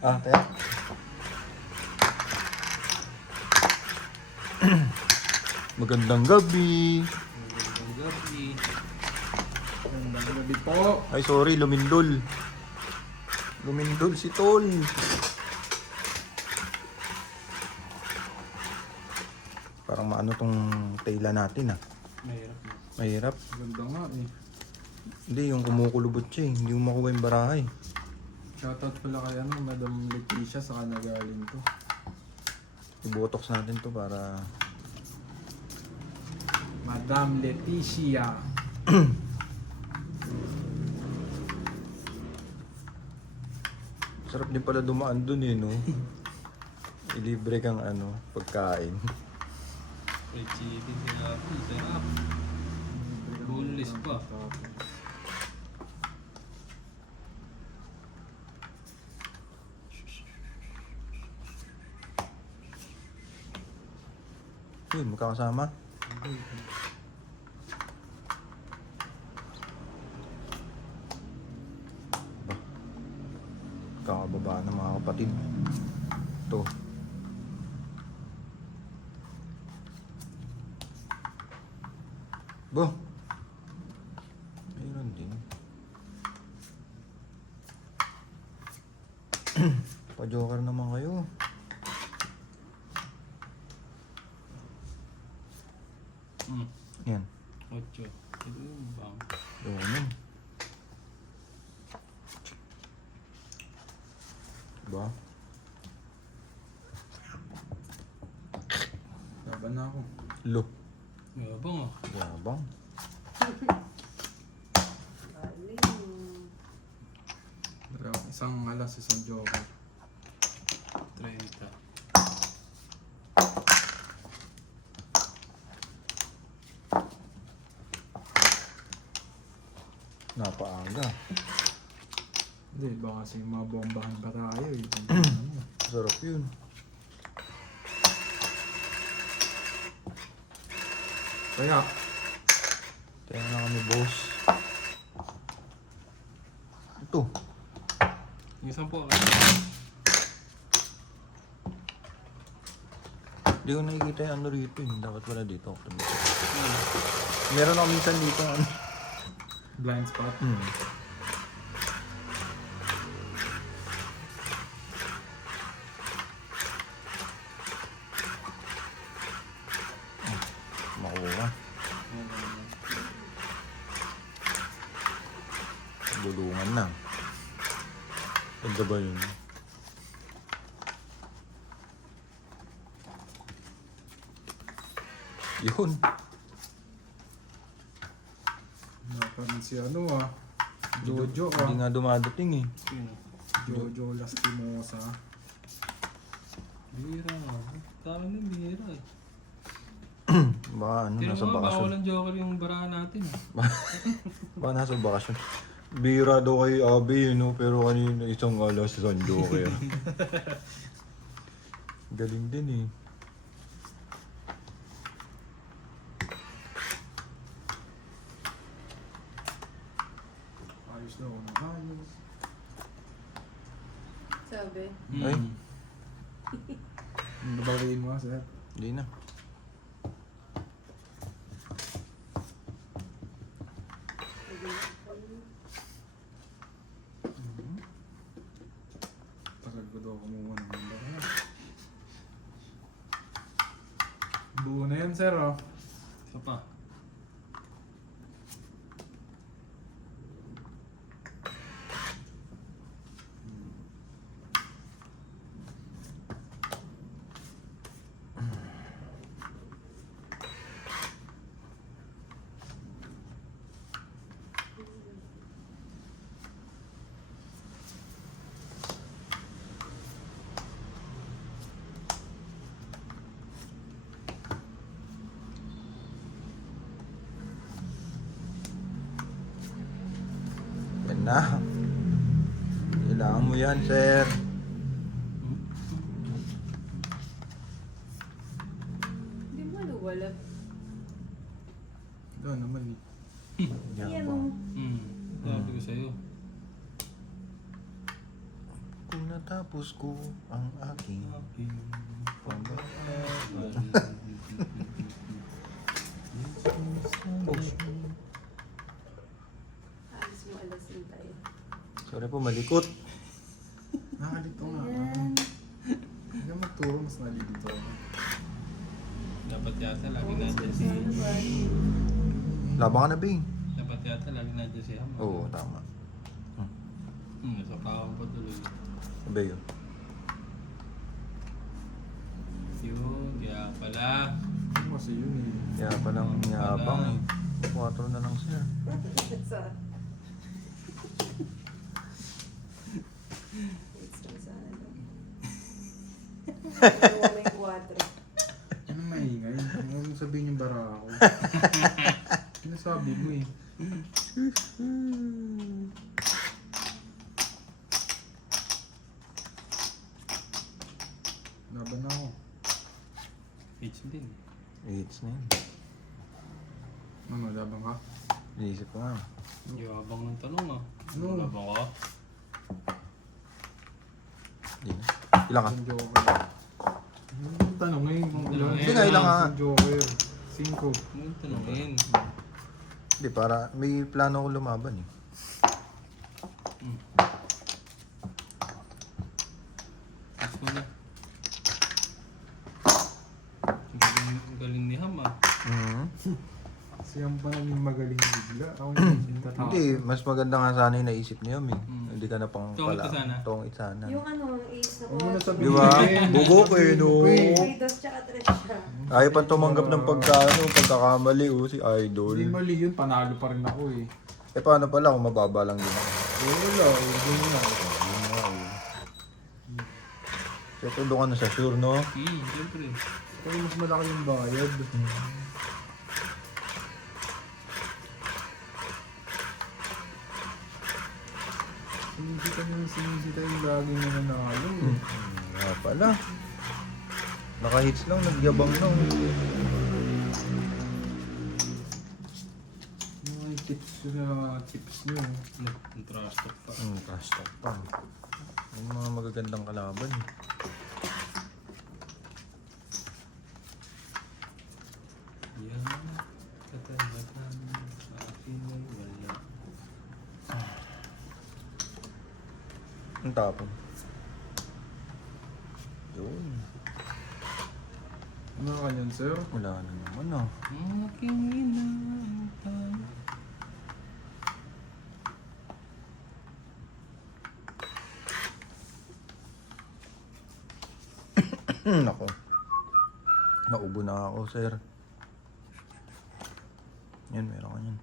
Kaya? Magandang gabi. Magandang gabi. Magandang gabi po. Ay, sorry, lumindol. Lumindol si Tol. Parang maano tong tela natin ah. Mahirap na. Mahirap. Maganda nga eh. Hindi, yung kumukulubot siya eh. Hindi mo makuha yung barahay. Shoutout pala kay Madam Leticia sa kanagaling to. Ibotox natin to para... Madam Leticia. Sarap din pala dumaan dun eh, no? Ilibre kang pagkain. May chicken sila. Sarap. Boneless pa. Yun, magkakasama. Kakababa ng mga kapatid. Ito. Bo. Mayroon din. Pa-joker naman kayo. Yan. 8. Ito yung bang. Yun. Diba? Laban na ako. Lo. Yabang ah. Yabang. Isang alas, isang joker. 30. Napaaga. Hindi, baka kasi mabombahan pa tayo eh. Sarap yun. Kaya, Kaya na kami, boss. Ito. Yung 10. Hindi ko nakikita yung rito eh. Dapat wala dito. Meron ako minsan dito blind spot. Makuha. Bulungan na. Ganda ba yun? Yun. Nakaroon si Jojo Hindi nga dumadating eh. Sino? Jojo Lastimosa. Bihira nga. Tama na bihira eh. Baka Tino nasa mo, baka bakasyon. walang joker yung barahan natin ah. Baka nasa bakasyon. Bira daw kay Abi, pero kanina isang alas isang joker. Galing din eh. Ayos daw, ayos. Sabi. Ay. Nabaliin mo sir. Hindi na. Tagal ko daw kumuha ng number. Buo na yan sir oh. Isa pa. Yan na. Kailangan mo yan, sir. Hindi mo luwalap. Doon naman eh. Yan Yabang. o. Sabi ko sa'yo. kung natapos ko ang aking Alis mo alasin tayo. Sorry po, malikot. Nakalito nga. Ayan. Hindi ka magturo, mas nalilito ako. Dapat yata lagi Oh, nandiyan si... ano ba? Labang ka na, Bing. Dapat yata lagi nandiyan si Ham. Oo, tama. Nasa pao pa tuloy. Sabi yun. Yun, kaya pala. Ano kasi yun eh. Kaya palang yabang eh. 4 na lang sir. Sa... Wait, sana lang. Ano may 4? Anong maingay? Huwag mong sabihin yung bara ako. Sinasabi mo eh. Laban ako. H din. Hits na yun. Ano, laban ka? Iisip ko nga. Yabang ng tanong ah. Ano? Labang ka? Hindi na. Ilang ka? Yung Joker. Yung tanong ngayon kung ilan. Sige nga, ilang ka? Yung Joker. 5. Ano tanongin? Hindi, para may plano ko lumaban eh. Tapos mo na. Ang galing ni Ham ah. Siyang pa naging magaling bigla. Ako yung tatawag. Hindi, mas maganda nga sana yung naisip niya eh. Hindi ka na pang Tongit pala. ka sana. Tongit sana. Yung ano, ace na Huwag mo na 4. sabihin. Di ba? Bugok eh, no? May 2 tsaka 3 siya. Ayaw pa tumanggap ng pagkakamali oh, si Idol. Hindi mali yun, panalo pa rin ako eh. Eh paano pala kung mababa lang din ako? Wala, hindi nga. Yun nga eh. Kaya tulo ka na sa sure, no? Siyempre. Pero mas malaki yung bayad. Sinisita yung lagi na nanalo eh. Nga pala. Naka-hits lang, nagyabang lang. Yung mga chips nyo. Trust talk pa. Cash talk pa. Yung mga magagandang kalaban eh. Yan. Katahatan. Akin ay wala. Ang tapon. Yun. Ano ka kanyan, sir? Wala na naman ah. Aking inaantay. Nako. Naubo na ako, sir. Yan, meron ka yan.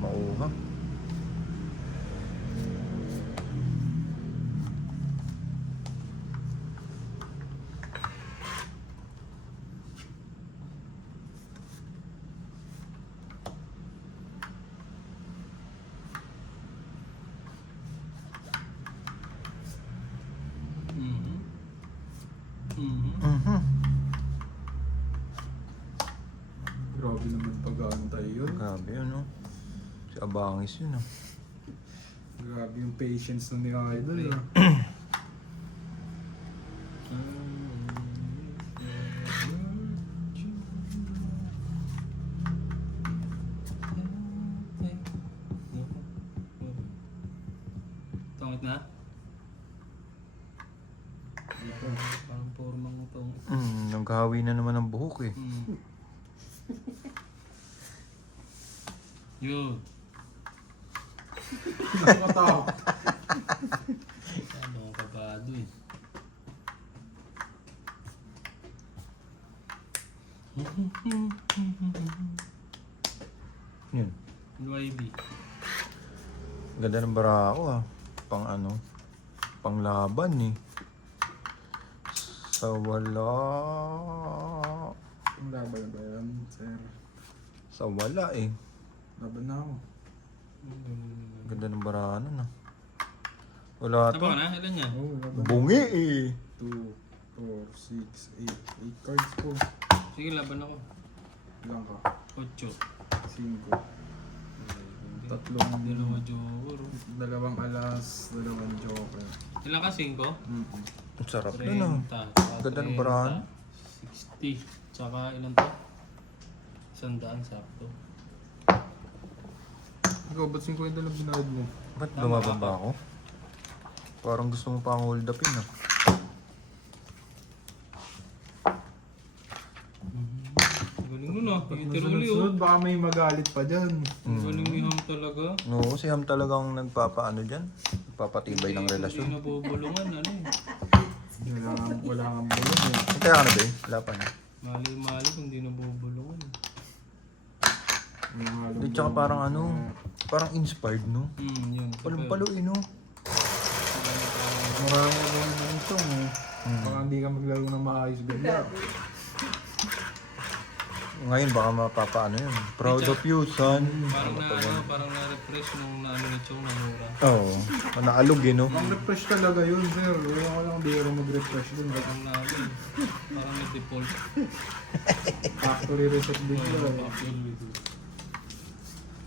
Mauha. Grabe naman pag-aantay yun. Grabe yun, no? Si Abangis yun, ah. Grabe yung patience nun ni Idol. Ah. Tongit na? Parang formang tongit. Naghahawi na naman ng buhok eh. Yun. Nakakatakot. Ano ang kabado eh. Yun. YB. Ganda ng bara ako ah. Pang ano, pang laban eh. Sa wala. Sa wala eh. Laban na ako. Ganda ng barahan na. Wala Tapa to. ka na? Ilan yan? Oo, laban. Bungi eh. 2, 4, 6, 8. 8 cards po. Sige, laban ako. Ilan ka? 8. 5. Tatlong, Dalawa joker. dalawang alas, dalawang joker. Ilan ka? 5? Ang sarap na 30. Ganda ng barahan. 60. Tsaka ilan to? 100 sakto. Ikaw, ba't 50 lang binayad mo? Ba't lumaban ba ako? Parang gusto mo pa ang hold upin ah. Galing mo na. Itiruli oh. Sunod-sunod, baka may magalit pa dyan. Galing ni Ham talaga. Oo, si Ham talagang nagpapaano dyan. Nagpapatibay ng relasyon. Hindi nabubulungan. Ano eh. Wala kang bulong eh. Kaya ka na ba eh? Wala pa na. Mali-mali kung hindi nabubulungan. May halong Di tsaka bulong. parang ano, parang inspired no? Yun. Palong-palo eh no? Marami naman ito eh. Baka hindi ka maglaro ng maayos bigla. Ngayon baka mapapaano yun. Proud of you, son. Parang na-refresh nung naano ni Chong na mura. Oo. Naalog eh no? Ang refresh talaga yun, sir. Wala ko lang biro mag-refresh dun. Parang na ano eh. Parang may default. Factory reset din yun.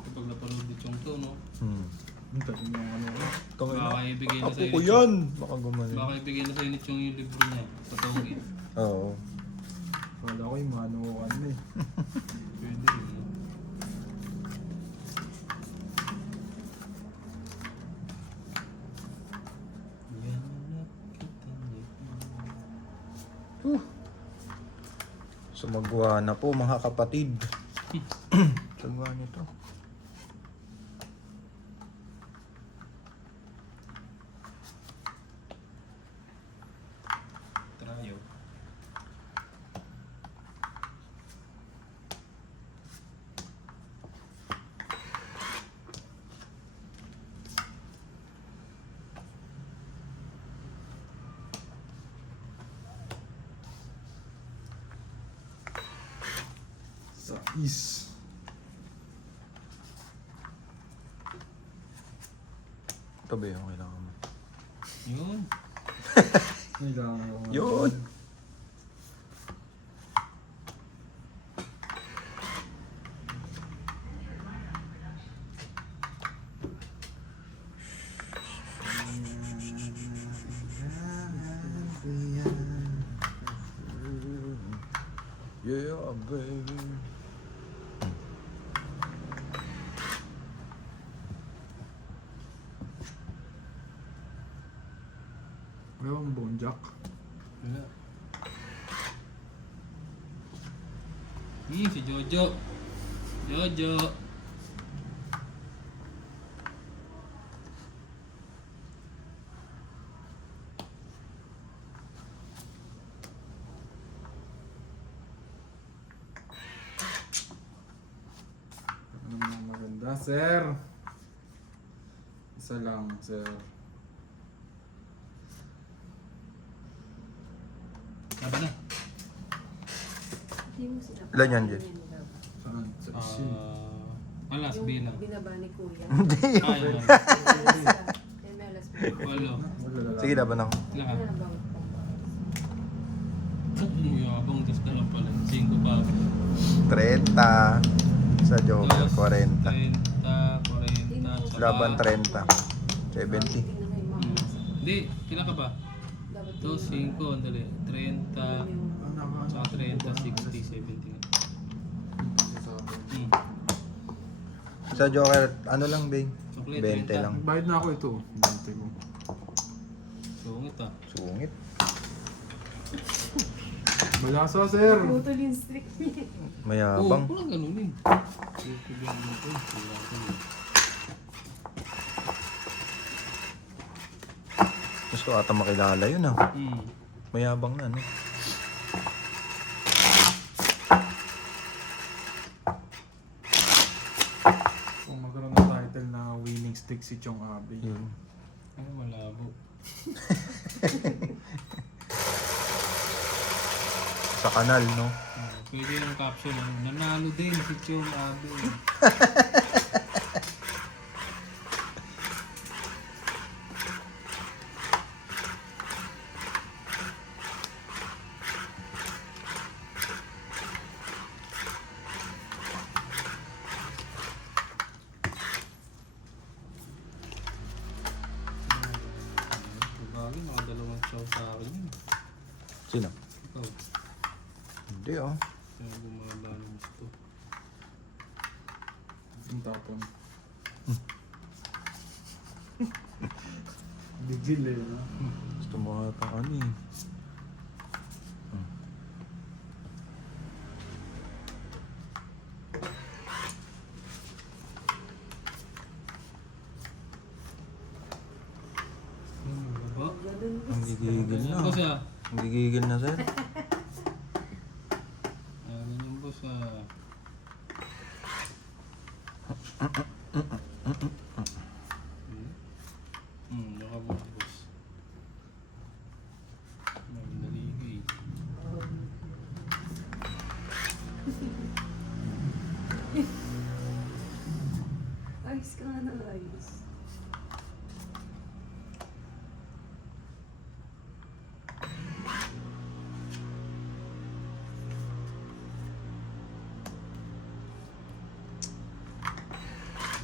Kapag napanood ni Chong to, no? Ang tagal ng ano. Tangin na. Baka ibigay na Ako sa'yo ko ni Chong. yan! Baka gumanin. Baka ibigay na sa'yo ni Chong yung libro niya. Patawin. Oo. Wala ko yung manukan na eh. Pwede yun. Yan na kita niya. Sumagwa na po mga kapatid. Sumagwa niyo to. Trayo. Sa is. Ito ba yung kailangan mo? Yun. Kailangan ko nga. Yun! Yeah, baby. Wala bang bonjak? Wala. Si Jojo. Jojo. Ano naman maganda, sir? Isa lang, sir. Sabi na. Hindi mo sila. Ilan yan, Jess? Saan? Sa isin. Alas, Yung bilang. binaba ni Kuya. Ayun. Yan may alas mo. Walo. Wala lang. Sige, laban ako. Ilan Ano ka? na bang? Yabang, Diyos ka lang pala. 5 pa. 30. Sa Joker, 40. 30, 40. Laban 30. 70. Tingnan mo yung mga. Hindi, kailan ka ba? Dapat 2, 5, dali. 30, Ano tsaka 30, 60, 70. Sa Joker, ano lang, Bing? Chocolate, 20 lang. Bayad na ako ito. Bante ko. Sungit ah. Sungit. Malasa, sir! Putol yung streak niya. Mayabang. Walang ganunin. Pipigyan mo ito. Wala ka na. Gusto ata makilala yun ah. Mayabang na, no? Kung magkaroon ng title na winning stick si Chong Abe. Yun. Ano malabo. sa kanal, no? Pwede yung caption, ano, nanalo din si Chong Abe. Bagay, nakadalawang chow sa akin yun. Sino? Ikaw, Hindi, oh. kaya bumaba ng gusto. Yung tapon. Bigil eh, no? Gusto mo ata ano eh. Baba. Ang gigigil na. Boss ah. Ang gigigil na, sir. Ganyan boss ah. Nakabot boss. Naligay. Ayos ka nga na ayos.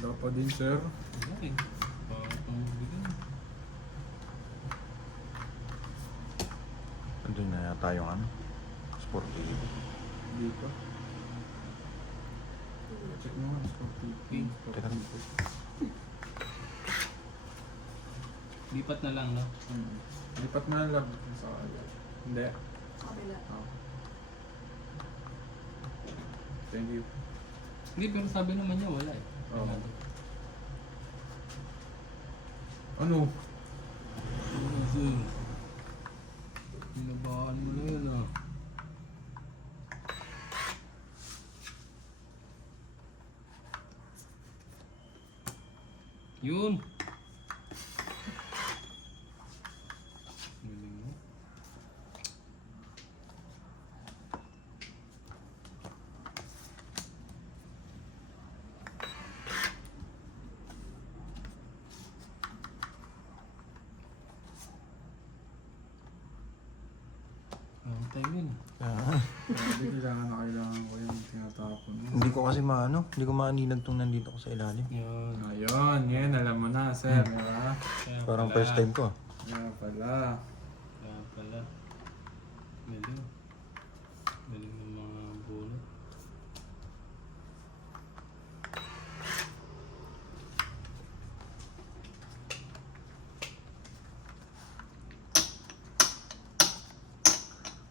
Wala pa din, sir. Wala eh. Bakit ang bigyan? Andun na yata yung ano. Sportivo. Hindi pa. Check mo nga, sportivo. Teka. Lipat na lang no? Lipat mo na lang sa hindi. Kabila. Oh. Thank you. Hindi, pero sabi naman niya wala eh. Oo. Ano? Kasi, pinabaan mo na yun ah. Yun! Galing mo. Ang time yun. Hindi kailangan ko yung tinatapon mo. Hindi ko kasi maano. Hindi ko maaninag tong nandito ko sa ilalim. Yan. Ayun, yan, alam mo na, sir. Diba? Kaya Parang pala. first time ko. Yan pala. Kaya pala. Galing. Galing ng mga bunot.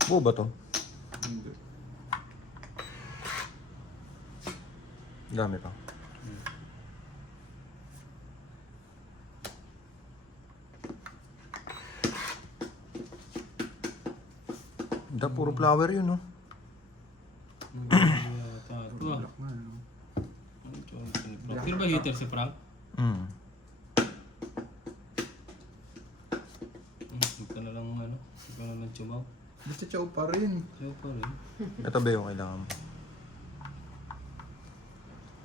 Buo ba to? Hindi. Dami pa. Puro flower yun, no? Yata ito ah. Black na, no? Ano ito? Sino ba hitter si Frank? Mm. Huwag ka na lang ano. Huwag ka na lang chumaw. Basta chow pa rin. Siya pa rin. Ito ba yung kailangan mo?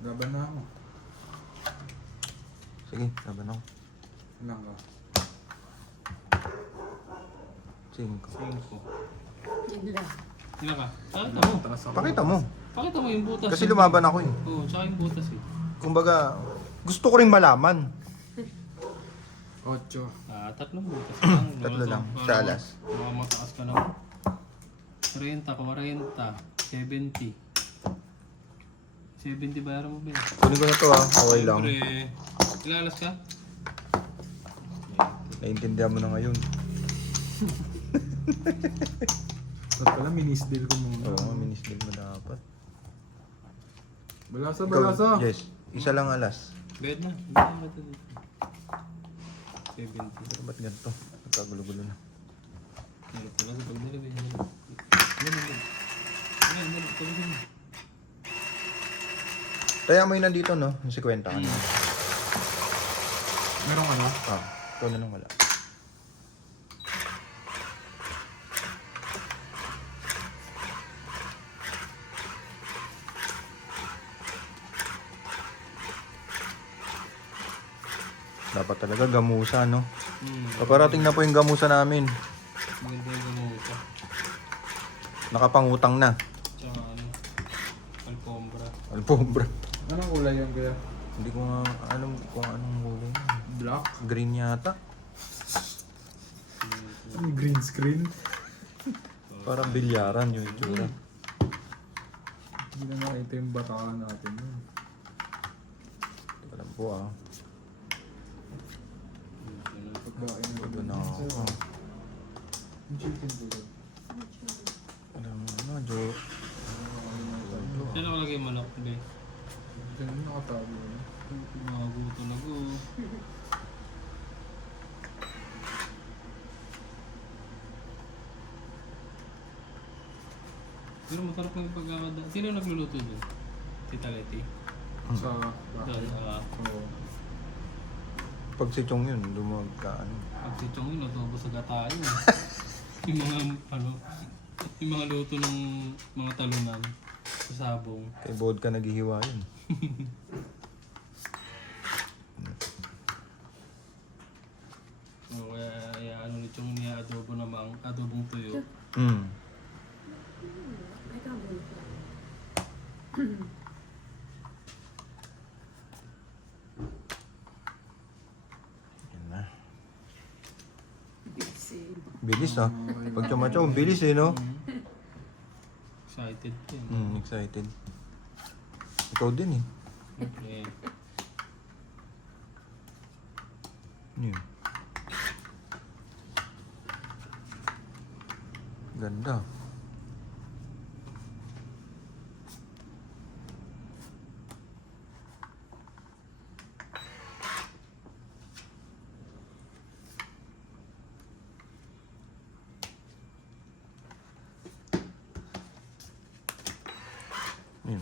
Laban na ako. Sige, laban ako. Ilang ka? 5. 5. Yun lang. Sino ka? Pakita mo. Taas ako. Pakita mo. Pakita mo yung butas. Kasi lumaban ako eh. Oo, tsaka yung butas eh. Kumbaga, gusto ko rin malaman. 8. Tatlong butas lang. Tatlo lang, sa alas. Mga mataas ka na. 30, 40, 70. 70 bayaran mo ba yun? Kunin ko na to ah. Okay lang. Siyempre, ilang alas ka? Naiintindihan mo na ngayon. Tapos pala, minisdale ko muna. Oo, minisdale mo dapat. Balasa, Ikaw, balasa. Yes. Isa lang alas. Bed na. Bed na ito dito. 70. Pero ba't ganito? Nagkagulo-gulo na. Kaya pala sa pagdala. Yan. Kaya mo yun nandito, no? Yung 50 ka na. Merong ano? Ah, ito na lang wala. Dapat talaga gamusa, no? Hmm. Paparating na po yung gamusa namin. Maganda yung gamuta. Nakapangutang na. Tsaka ano, alpombra. Alpombra. Anong kulay yung kaya? Hindi ko nga alam kung anong kulay. Black? Green yata. Ang green screen? Parang bilyaran yung itsura. Hindi na nakita yung bataan natin. Hindi ko alam po ah. Pagkain na Pagod na ako. Yung chicken po. Alam mo ano, Jo. Saan nakalagay yung manok? Hindi. Diyan nakatago na. Nakaguto na ko. Pero masarap ng pagkakada. Sino nagluluto doon? Tita Leti? Sa Doon, Oo. Pag si Chong yun, lumag ka ano. pag si Chong yun, natubo sa gatayo. Yung mga, ano, yung mga luto ng mga talunan sa sabong. Kay Bod ka naghihiwa yun. So, kaya ano ni Chong niya adobo namang, adobong tuyo. Hmm. Ay, kabul. Yan na. Busy. Bilis ah. Pag chumachaw, bilis eh no? Excited din. Excited. Ikaw din eh. Okay. Yun. Ganda. Yun.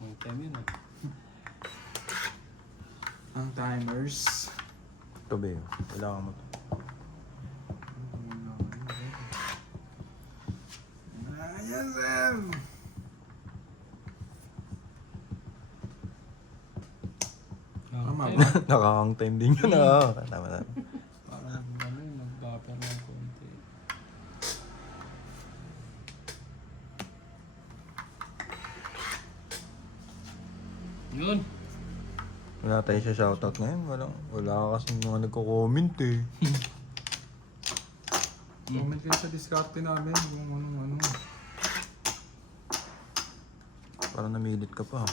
Ang time yun ah. Ang timers. Ito ba yun? Kailangan mo to. Yes, Em! Tama Okay. ba? Nakakang-time din yun ah. Tama na. Parang ano yun, nag-buffer ng konti. Yun. Wala tayo sa shoutout ngayon. Wala kasi mga nagko-comment eh. Comment kayo sa diskarte namin kung anong-ano. Parang namilit ka pa.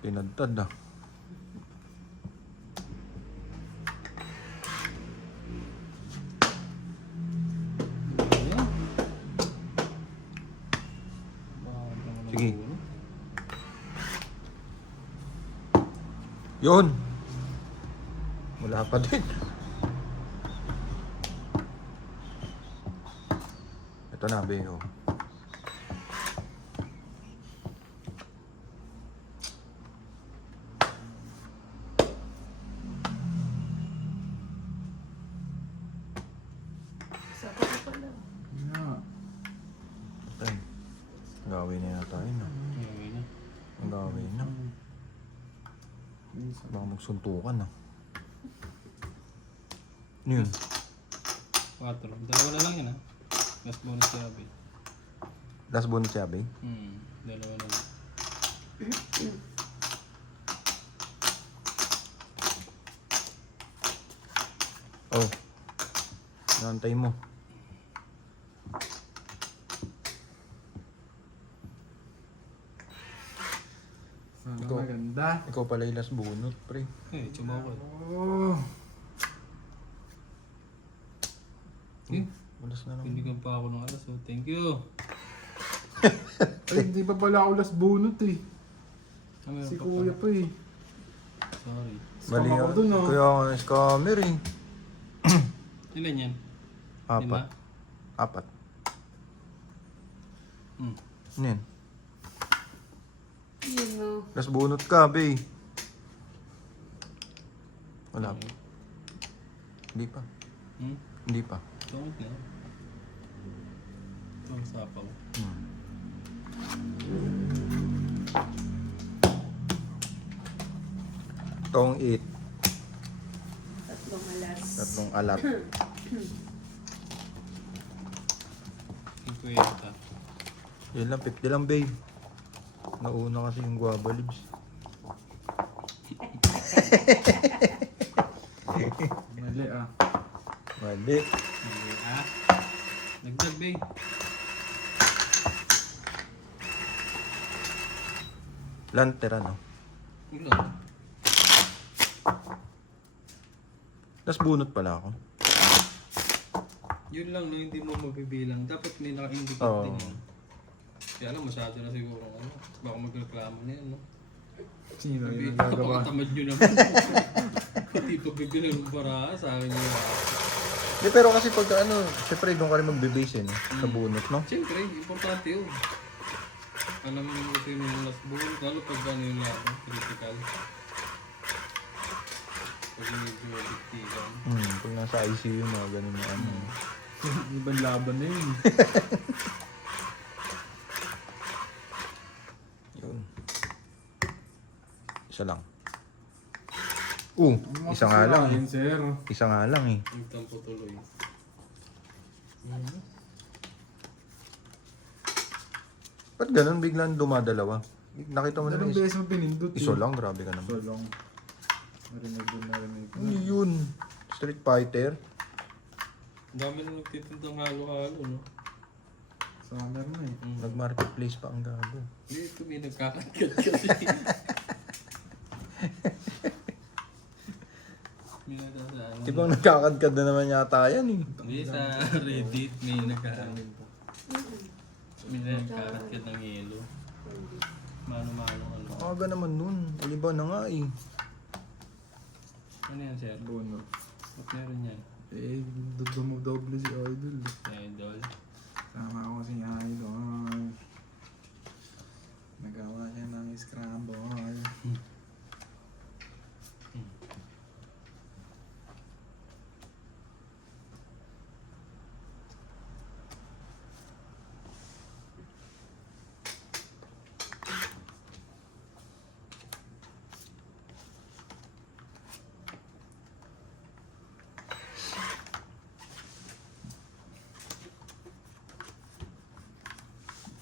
Pinagtad ah. Ayan. Bakit naman Sige. ang ulo? Yun! Wala pa din. Ito na, Beho. Sa pa pala. Yeah. Ay, gawin na yata yun ah. Okay na. Ang gawin na. Baka magsuntukan ah. Ano yun? 4. Dalawa na lang yun ah. Last bonus si Abby. Last bonus si Abe? Dalawa na lang. Oh. Nantay mo. Sana Ikaw. maganda. Ikaw pala yung last bunot, pre. Eh, chumaw ko. Oh. Eh, Walas na naman. binigyan pa ako ng alas. So, thank you. Ay, hindi pa pala ako last bunot eh. Ah, meron Si pa kuya pala. pa eh. Sorry. Mali Scam ako yan. dun ah. Kaya nga scammer eh. Ilan yan? Apat. Apat. Hmm. Ano yan? Yun o. Tapos bunot ka, be. Wala pa. Hindi pa. Hmm? Hindi pa. Tungkol na. Ito ang sapaw. Hmm. Tong 8. Tatlong alas. Tatlong alat. 50. Yan lang, 50 lang, babe. Nauna kasi yung guava leaves. Mali ah. Mali. Hindi ah. Nagdag ba eh. Lanter, ano? Ulan. Tapos bunot pala ako. Yun lang no, hindi mo mabibilang. Dapat may naka-indicate Oo. din yan. Kaya lang masyado na siguro ano. Baka magreklamo na yan no. Sino Sabi, yung nagagawa? kapakatamad nyo naman. Pati pagbibilang ng para sa akin yun. Di, pero kasi pag ano, syempre doon ka rin magbe-base eh, no? Sa bunot, no? Siyempre, importante yun. Alam mo yung kasi yung last bull, lalo pag ano yung laban, critical. Pag medyo diktikan. Pag nasa ICU, mga ganun na ano. Ibang laban na yun. Yun. Isa lang. Isa nga lang. Yun, sir. Isa nga lang eh. Yung tampo tuloy. Ba't ganun biglang dumadalawa? Nakita mo na Dalawang lang beses mo pinindot. iso lang, grabe ka naman. Iso lang. Narinig ko. Ano yun? Street Fighter? Ang dami na nagtitintang halo-halo, no? Summer na eh. Nag-marketplace pa ang gago. Hindi, ito may nagkakatkat kasi. May nagkasaan. Tipong nagkakadkad na naman yata yan eh. Hindi, sa Reddit may may nagkakatkat ng yelo. Mano-mano ano. Aga naman nun. Iba na nga eh. Ano yan, sir? Bono. Ba't meron yan? Eh, doble si Idol. Idol. Sama ako si Idol. Nagawa siya ng scramble.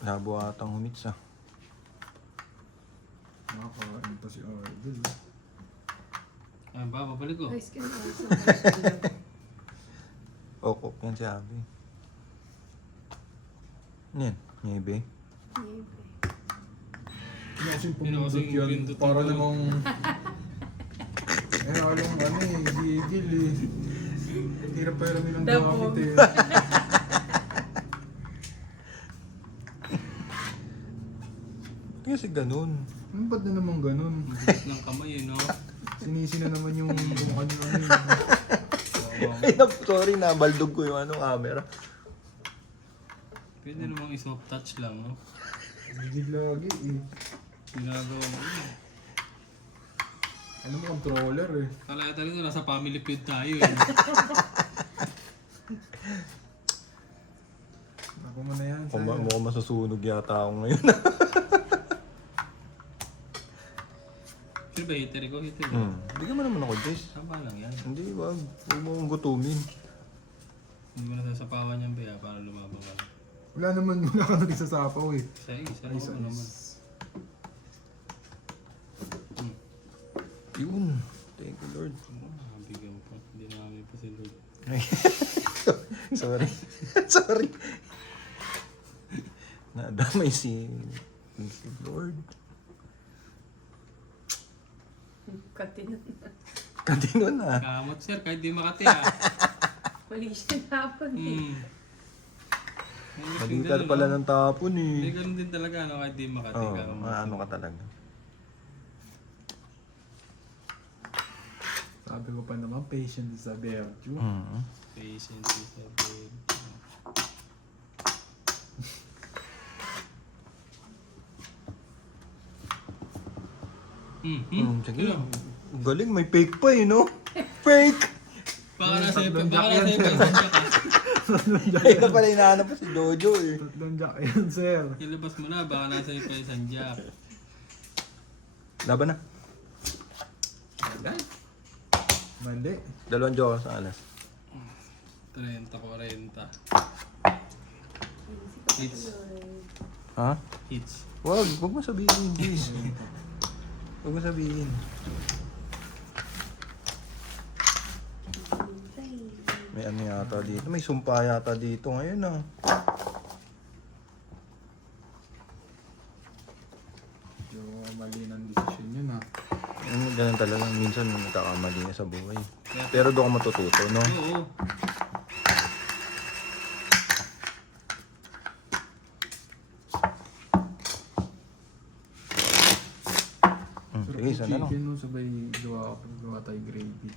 Labo atang humits ah. Nakakain pa si Idol. Ay, babalik ko. Ice cream also. Ok, yan si Abby. Ano yan? Niebe? Hindi kasi Hindi kasi pumundot yun. pindot Para yung- namang... Eh, alam ano eh, gigil eh. Hirap pa rin nilang Dabo. gamit eh. Kasi ganun. Ano ba't na naman ganun? Ang bilis ng kamay eh, no? Sinisi na naman yung kanya ano eh. Ay, sorry na, baldog ko yung ano, camera. Pwede namang i-soft touch lang, no? Gigil lagi eh. Ginagawa mo yun. Ano mo, controller eh. Kala talaga nasa family feud tayo eh. Ako mo na yan, sir. Mukhang masusunog yata ako ngayon. Sino ba hater ko? Hater ko? Hindi ka naman ako, Jess. Tama lang yan. Hindi, wag. Huwag mo akong gutumin. Hindi ko nasasapawan yung baya para lumabang ka. Wala ka nagsasapaw eh. Isa Ay, ako naman. Yun. Thank you, Lord. Bigyan pa. Hindi namin pa si Lord. Sorry. Sorry. Nadamay si Lord. Katinot na. Katino na. Kamot sir, kahit di Makati ah. Mali siya hapon eh. Malitar pala ng tapon Hindi eh. ganun din talaga, no? Kahit di Makati Oo, ka. ano ka talaga. Sabi ko Bago pa naman, patient sa virtue. Patience is a virtue. Sige. Galing, may fake pa eh, no? Fake! Baka nasa Tatlong baka jack nasa yan, ibang sir. ka. Ay, na pala hinahanap pa si Jojo eh. Tatlong jack yan, sir. Ilabas mo na, baka nasa isang jack. Laban na. Alay. Mali. 2 joker sa alas. 30, 40. Hits. Ha? Hits. Wag mo sabihin, please. Wag mo sabihin. May ano yata dito. May sumpa yata dito ngayon ah. Yung mali ng desisyon yun ah. Ganun talaga. Minsan nagkakamali na sa buhay. Pero doon ka matututo, no? Oo. Sige, isa na lang. Chicken no, sabay gawa tayo gravy.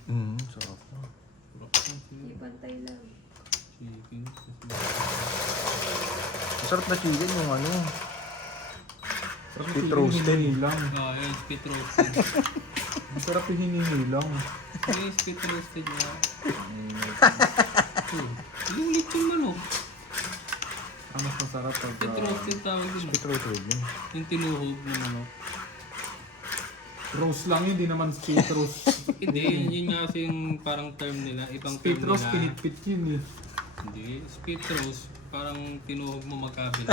Sarap. Hindi pantay lang. Chicken. Masarap na chicken yung ano. Sarap Spit yung roasted. hinihilang. Ah, yun, spit roasted. Ang sarap yung hinihilang. Yung spit roasted nga. Yung lechon manok. Ang mas masarap pag... Spit roasted tawag din. Spit roasted yun. Yung tinuhog na manok. roast lang yun, di naman spit roast. Hindi, yun nga kasi yung parang term nila. Ibang Spit term roast, nila. pinitpit yun eh. Hindi, spit roast. Parang tinuhog mo magkabila.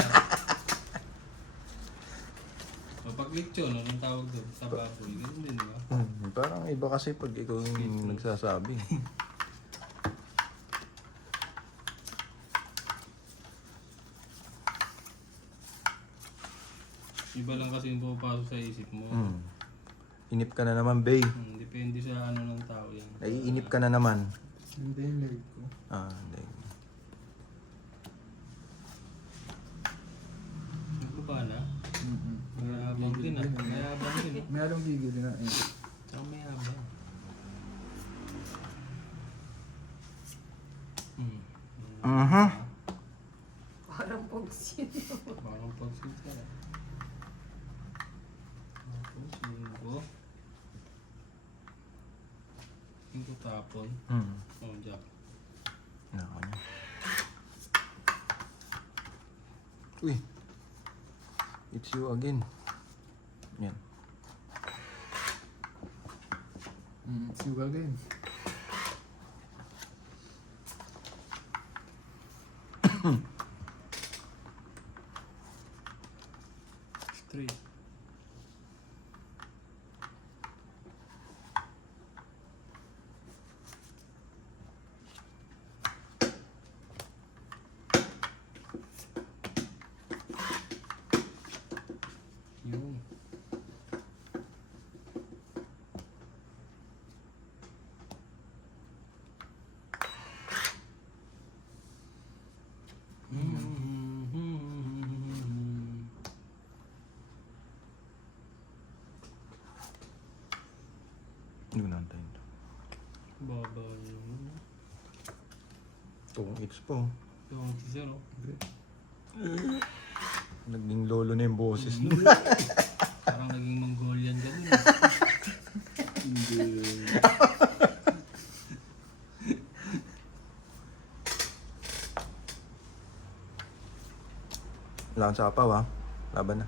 O pag lechon, anong tawag doon? Sa baboy. Ganun din, di ba? Parang iba kasi pag ikaw yung nagsasabi. Iba lang kasi yung pupasok sa isip mo. Inip ka na naman, Bay. Depende sa ano ng tao yan. Naiinip ka na naman. Hindi yung leg ko. Hindi. Nagbaba na? Mayabang din ah. Mayabang din. May halong gigil na eh. Tsaka mayabang. Parang pagsin. Parang pagsinta. Tapos, 5 tapon. Oh, jack. Nako niya. Uy. It's you again. Yan. Sugar din. Straight. Yun. Hindi ko naantayin to. Baba yun. 2 hits po. Yung si Zero. Naging lolo na yung boses. No? Parang naging Mongolian ka dun. Hindi. Wala kang sapaw ha. Laban na.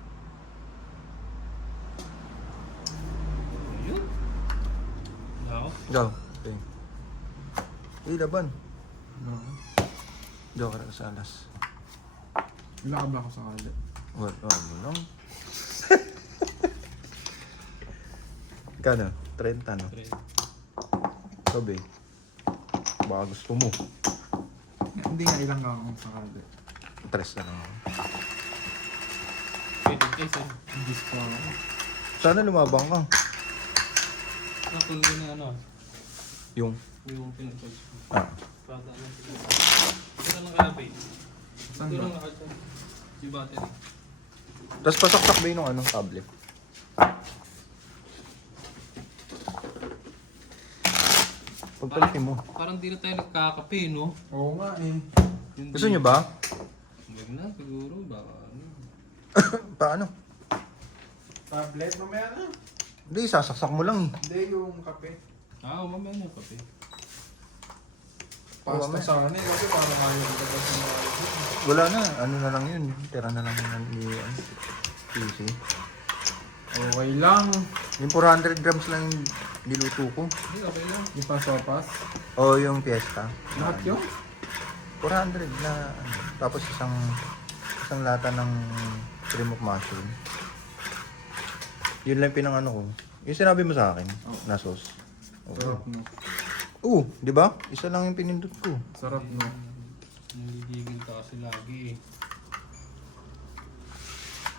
Yun. Ako. Go. Okay. Laban. Joker ka sa alas. Wala ka ba ako sa kalit? Wala mo lang. Kano? 30 no? Pre. Sabi. Baka gusto mo. Hindi nga ilang ka akong sa kalit. 3 na lang ako. Pwede kayo sir. Hindi pa ako. Sana lumabang ka. Nakon ko na ano. Yung. Yung pinag-charge ko. Bata na sila. Ito lang kaya babe. Saan Ito ba? lang naka-charge. Yung battery. Tapos pasaksak ba yun ng tablet? Pagpalikin mo. Parang di na tayo nagkakape, no? Oo nga eh. Hindi. Gusto nyo ba? Huwag na, siguro. Baka ano. Paano? Tablet, mamaya na. Hindi, sasaksak mo lang eh. Hindi, yung kape. Mamaya na kape. Pasta mamaya. sana eh, kasi parang ayaw ko tapos ng ayaw. Wala na, ano na lang yun. Tira na lang yun ni PC. Okay lang. Yung 400 grams lang yung niluto ko. Hindi, okay lang. Yung pasopas. O yung fiesta. Lahat yun? 400 na ano. Tapos isang lata ng cream of mushroom. Yun lang pinang ano ko. Yung sinabi mo sa akin, na sauce. Sarap no. Di ba? Isa lang yung pinindot ko. Sarap no. Nagigigil ka kasi lagi eh.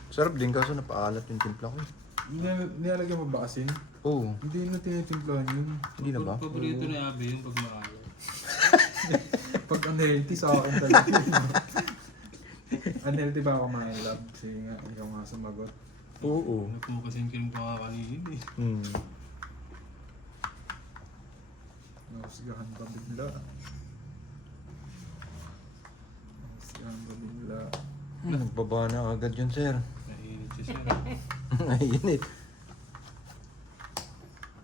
Sarap din kaso napaalat yung timpla ko. Nilalagyan mo ba asin? Oo. Hindi na tinitimplahan yun. Hindi na ba? Paborito na Abby yung pag maalat. Pag unhealthy sa akin talaga yun. Unhealthy ba ako mga love? Sige nga, ikaw nga sumagot. Oo. Nagpukasin ka ng pakakanin eh. Nahusgahan ka bigla. Nahusgahan ka bigla. Nagbaba na agad yun, sir. Nainit si Sir. Mainit.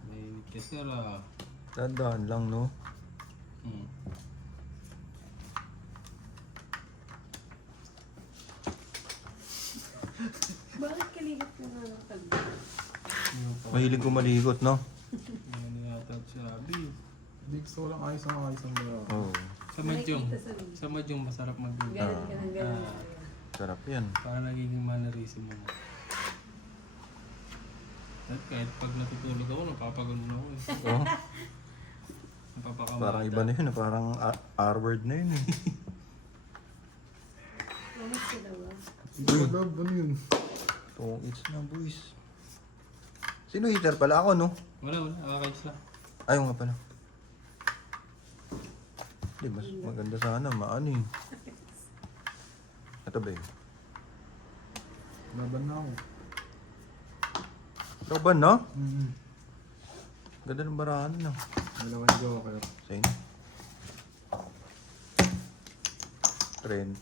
Nainit ka Sir ah. Dadaan lang, no? Hmm. Bakit kaligat ka nga ng tagbo? Mahilig ko maligot, no? Ano niyatag si Abby. Hindi gusto ko lang ayos ang bala. Oo. Sa madyong. Nakikita sa video. Sa madyong masarap magluto. Ganun ka ng ganun. Sarap yan. Para nagiging mannerism mo. At kahit pag natutulog ako, napapagano ako eh. Oo. Napapakamata. Parang iba na yun, parang R-word na yun eh. Mamit sila ba? Hindi ko love, ano yun? Oh, it's na, boys. Sino heater pala? Ako, no? Wala. Nakakaits lang. Ayaw nga pala. Hindi, mas maganda sana. Maano eh. Ito ba yun? Laban na ako. Laban, no? Mm-hmm. Ganda ng barahan na. Dalawang joker. Sa inyo. 30.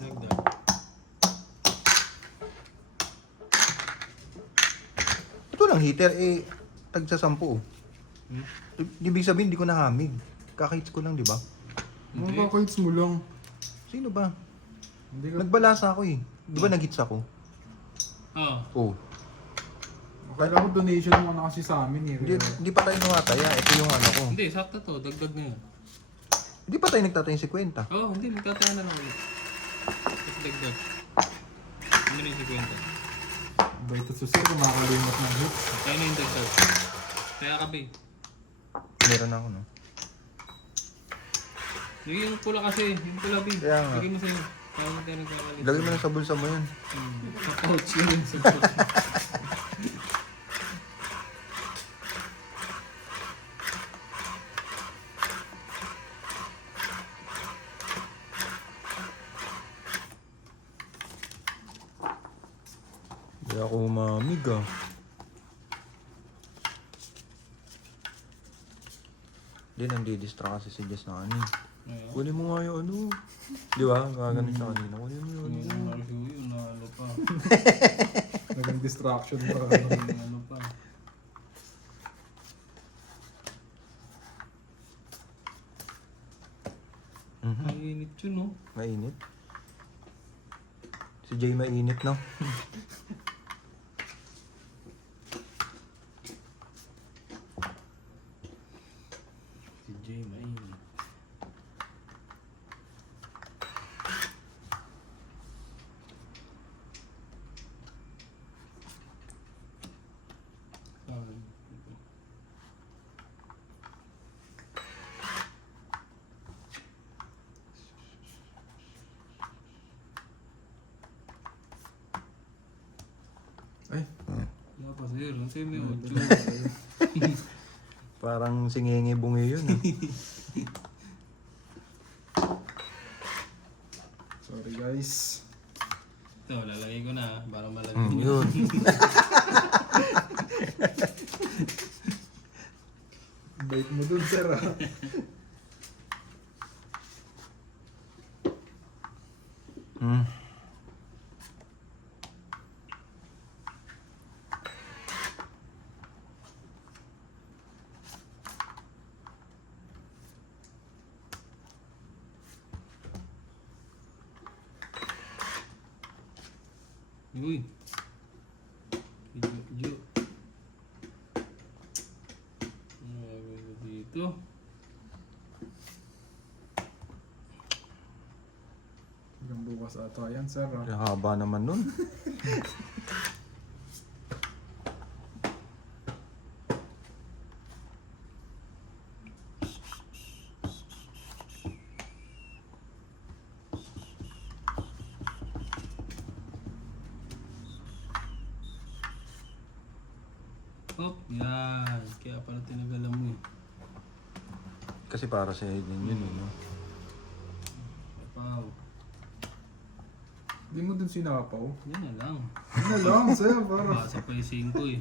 Nagdag. Ito lang heater eh. Tagsa 10 oh. Hmm? Ibig sabihin, hindi ko nahamig. Kakahits ko lang, di ba? Mga Hindi. kakahits mo lang. Sino ba? Hindi ka... Nagbalasa ako eh. Di ba nag-hits ako? Oo. Oo. Kala ko donation mo na kasi sa amin eh. Hindi pa tayo numataya. Ito yung ano ko. Hindi, sakto to. Dagdag na yan. Hindi pa tayo nagtataya yung 50. Oo, hindi. Magtataya na lang ulit. Tapos dagdag. Ano na yung 50? Ba ito susi, kumakalimot ng hits. Kaya na yung dagdag. Kaya ka ba Meron ako, no? yung pula kasi. Yung pula ba Kaya nga. Lagay mo sa'yo. Para hindi tayo nagkakalit. Lagay mo na sa bulsa mo yun. Sa pouch yun. Sa pouch. Hindi ako umamig ah. Hindi, nandi-distract kasi si Jess na ano. Ayun. Kunin mo nga yung ano. Di ba? Gaganon siya kanina. Kunin mo yun. Yung review yun, ano pa. Naging distraction pa. Ano pa. Mhm. Mainit yun, no? Mainit. Si Jay mainit, no? Si Jay, mainit. Ay, Wala pa sir. Kasi may 8. Parang singenge bungi yun. Ah. sorry guys. Ito, lalagay ko na para malagay niyo. Yun. Uy. Medyo. Ano gagawin ko dito? Hanggang bukas ata yan, sir. Ah. Kaya haba naman nun. Hop, yan. Kaya pala tinagalan mo eh. Kasi para sa din yun, no? Wow. Hindi mo dun sinapaw. Yan na lang. Ano lang, sir, para. Basa pa yung 5 eh.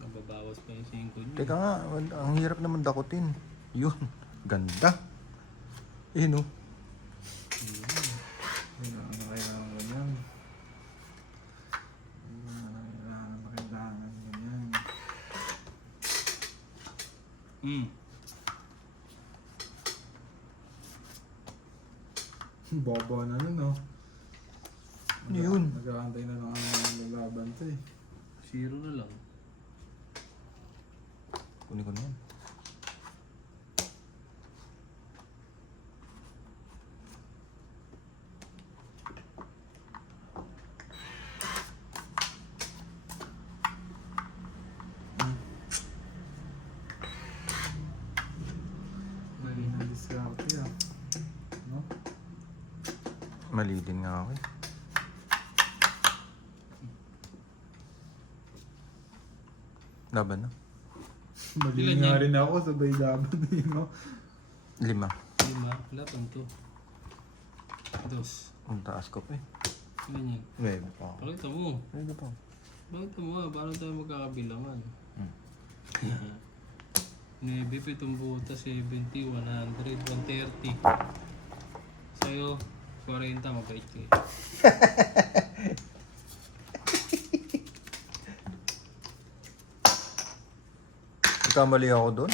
Nababawas pa yung 5 niyo. Teka nga, ang hirap naman dakutin. Yun, ganda. Eh, no? Kailangan na kailangan ganyan. Kailangan na kailangan ganyan. Bobo na nun, no? Ano yun? Nag-aantay na lang ang lalaban to eh. 0 na lang. Kunin ko na yan. Mali na diskarte ah. No? Mali din nga ako eh. Laban na. Mali Ilan nga yan? rin ako, sabay laban eh, no? 5. 5. Wala pa ito. 2. Ang taas ko pa eh. Ganyan. 9 pa ako. Pakita mo. Pwede pa. Pakita mo ah. Paano tayo magkakabilangan? Hmm. 9, 7 butas, 70, 100, 130. Sa'yo, 40, mabait ka eh. Nagkamali ako doon.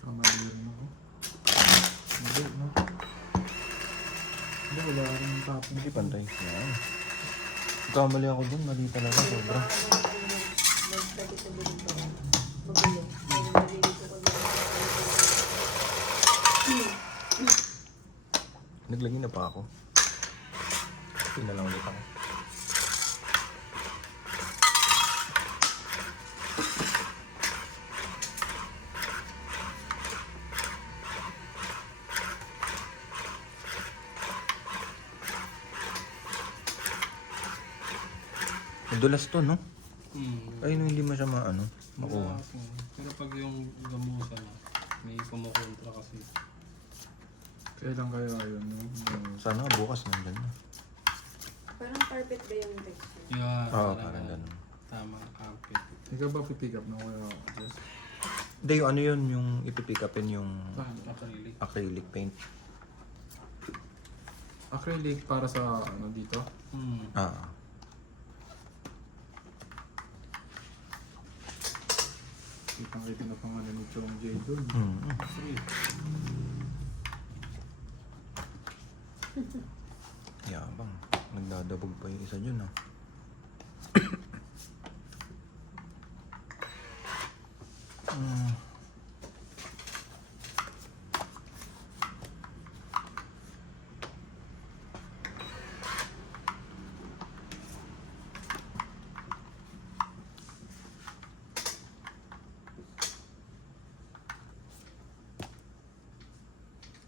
Kamali rin ako. Hindi, no? Hindi, wala rin tapon. Hindi pantay. Yan. Nagkamali ako doon. Mali talaga. Sobra. Magdagit sa dito. Magulo. Nalilito ko na. Naglagi na pa ako. Pinalang ulit ako. Madulas to, no? Ay, no, hindi mo siya maano, makuha. Pero pag yung gamusa na, may kumukontra kasi. Kailan kaya yun, no? Sana bukas nandyan na. Parang carpet ba yung texture? Yan, Oo, parang parang ganun. tama, carpet. Ikaw ba pipick up na kuya Jess? Hindi, yung ano yun, yung ipipick upin yung Acrylic. acrylic paint. Acrylic para sa ano dito? Ah. Kitang-kita na pangalan ni Chong J doon. Free. Yabang. Nagdadabog pa yung isa dyan, ah.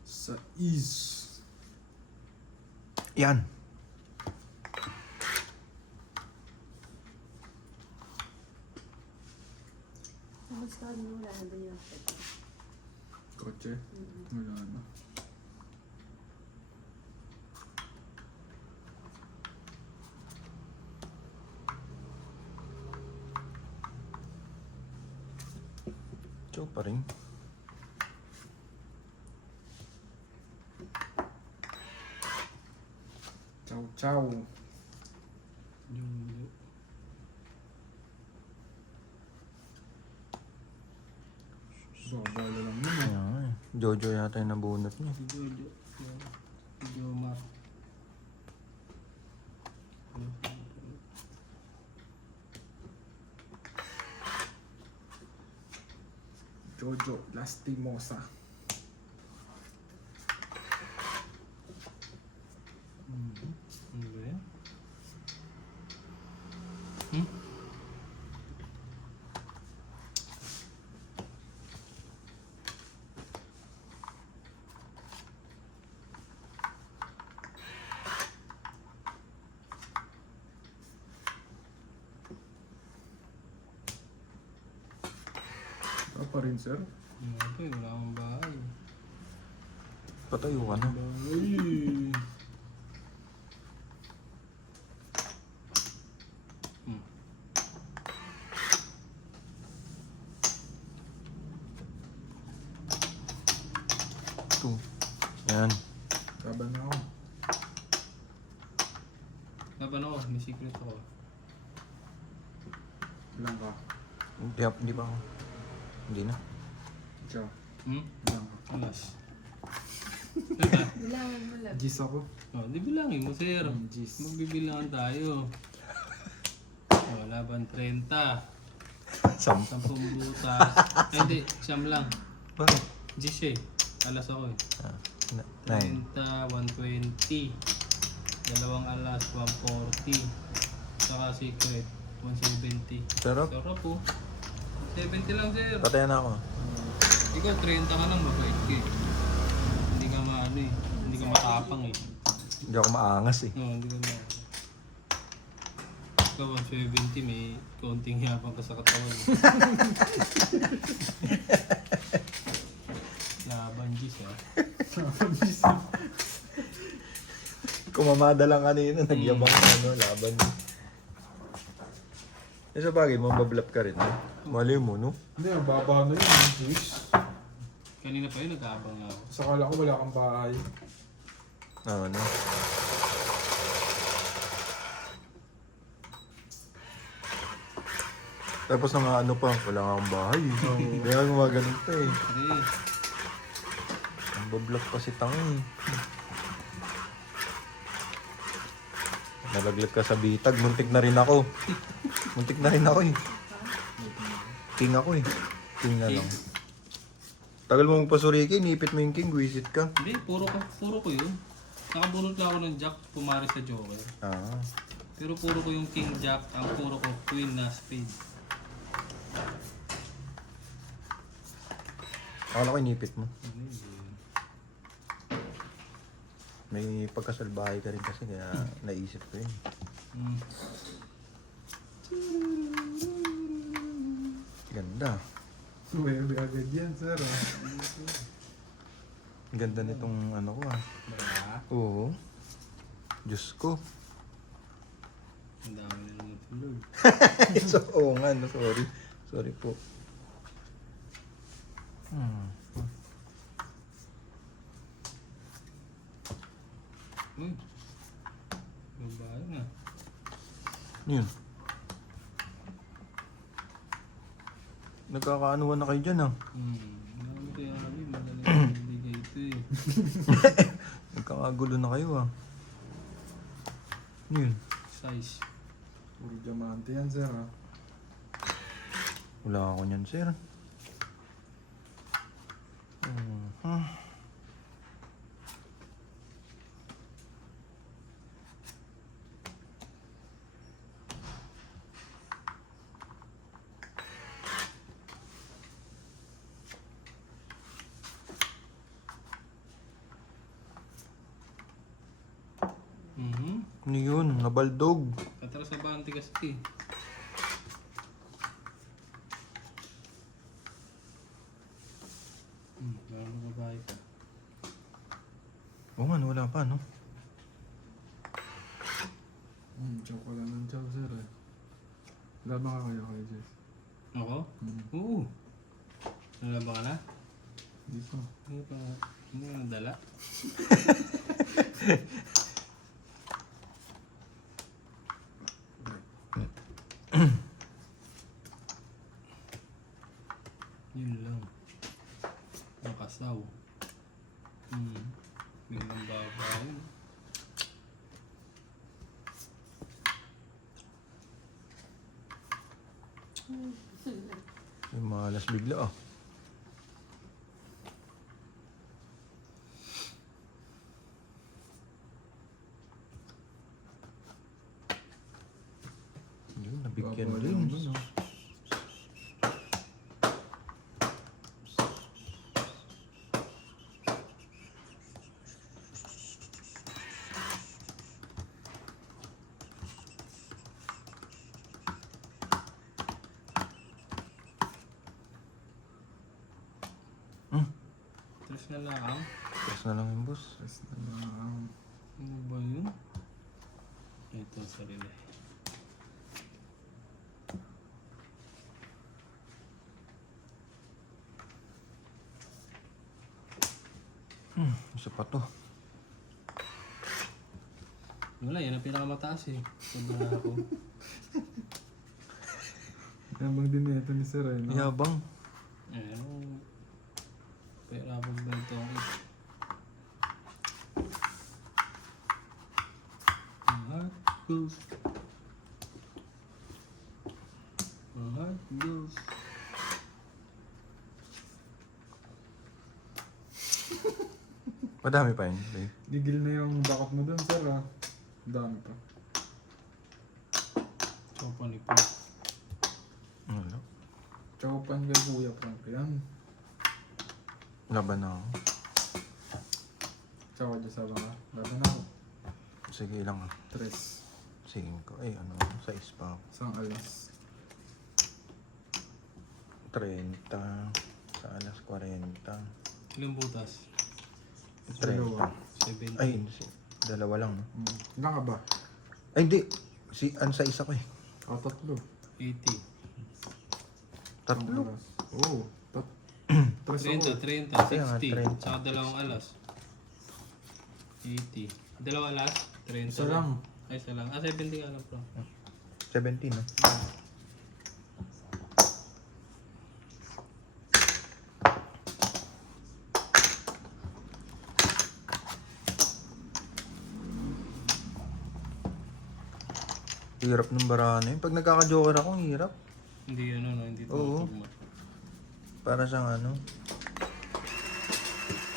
Sa is. Yan. Tapos ka ano, wala na ba yung carpet? Kotse? Wala na. Chow pa rin. Chow chow. Yung Babala lang yun. Ayan, Jojo yata yung nabunot niya. Si Jojo. Si Jomar. Jojo Lastimosa. Ano ba yan? Hmm? Ano pa rin, sir? Ano ba eh, wala akong bahay. Patayo ka na. Bahay. Hmm. Ito. Yan. Laban na ako. Laban ako, may secret ako. Ilang ka? Hindi pa ako. Hindi na. Ikaw. Hmm? Ilang ka? Alas. Diba? Bilangan mo lang. Gis ako. Oh, di bilangin mo, sir. Gis. Magbibilangan tayo. Oh, laban 30. 10 butas. Ay, hindi. Siyam lang. Bakit? Gis eh. Alas ako eh. Ah, 9. 30, 120. Dalawang alas, 140. Saka secret, 170. Sarap. Sarap po. 70 lang, sir. Patayan na ako. Ikaw, 30 ka lang, mabait ka eh. Hindi ka maano eh. Hindi ka matapang eh. Hindi ako maangas eh. Oo, hindi ka maano. Ikaw, 170, may konting yapang ka sa katawan eh. Laban, Gis ah. Kumamada lang kanina, nagyabang ka laban. Eh sa bagay, mabablap ka rin. Mali mo, no? Hindi, ang baba na yun. Gis. Kanina pa yun, nag-aabang nga ako. Sa kala ko wala kang bahay. Ano? Tapos na ano pa, wala nga akong bahay. Hindi nga gumagaling pa eh. Hindi. Ang bablap pa si Tangi. Nalaglag ka sa bitag, muntik na rin ako. Muntik na rin ako eh. King ako eh. King na lang. Tagal mo magpasuriki, nipit mo yung king, wisit ka. Hindi, puro ko yun. Nakabunot lang ako ng jack, pumari sa joker. Ah. Pero puro ko yung king jack, ang puro ko queen na spade. Akala ko inipit mo. Hindi. May pagkasalbahay ka rin kasi kaya naisip ko yun. Hmm. Ganda. Suwebe agad yan, sir. Ganda nitong ano ko ah. Bara. Oo. Diyos ko. Ang dami na natulog. So, oo nga, no, sorry. Sorry po. Uy. Babae na. Yun. Nagkakaanuhan na kayo dyan ah. Marami kaya kami, magaling bigay ito eh. Nagkakagulo na kayo ah. Yun. Size. Puro diamante yan, sir. Ha? Wala ako niyan, sir. Ano yun? Nabaldog. Katara sa bante kasi. Parang babae ka. Oo man, wala pa, no? Chow ko lang ng chow, sir. Eh. Laban ka kaya kayo, Jess? Ako? Oo. Nalaba ka na? Hindi pa. Hindi pa. Hindi ka nadala? Yun lang. Ang kasaw. Malas bigla ah. Yun, nabigyan Baba din. lang dun, oh. Tres na lang. Tapos na lang yung boss. Press na lang. Ano ba yun? Ito, sarili. Isa pa to. Wala, yan ang pinakamataas eh. Pag na ako. Yabang din ito ni Sir, eh, no? Yabang. Eh, ano? Pera pag ganito ako. My heart goes. My heart goes. Madami pa yun. Dave. Gigil na yung backup mo dun, Sir, ah. Dami pa. Chopa ni Po. Ano? Chopan kay Kuya Frank yan. Laban na ako. Tsaka dyan sa baka. Laban ako. Sige lang ah. Tres. Sige ko. Eh ano, sa ispa ako. Isang alas. 30. Sa alas 40. Ilang butas? dalawa. 30. Ay, dalawa lang. No? Ilan ka ba? Ay, hindi. Sa isa ko eh. Tatlo. 80. Tatlo. Oo. Tres ako. 30, 30, Kaya nga, 60. 30. Tsaka dalawang alas. 80. Dalawang alas? 30 Isa lang. Ay, isa lang. Ah, 70 ka lang bro. 17 no? Hirap ng barano yun. Pag nagkaka-joker ako, ang hirap. Hindi ano, no? Hindi Oo. tumutugma. Para siyang ano.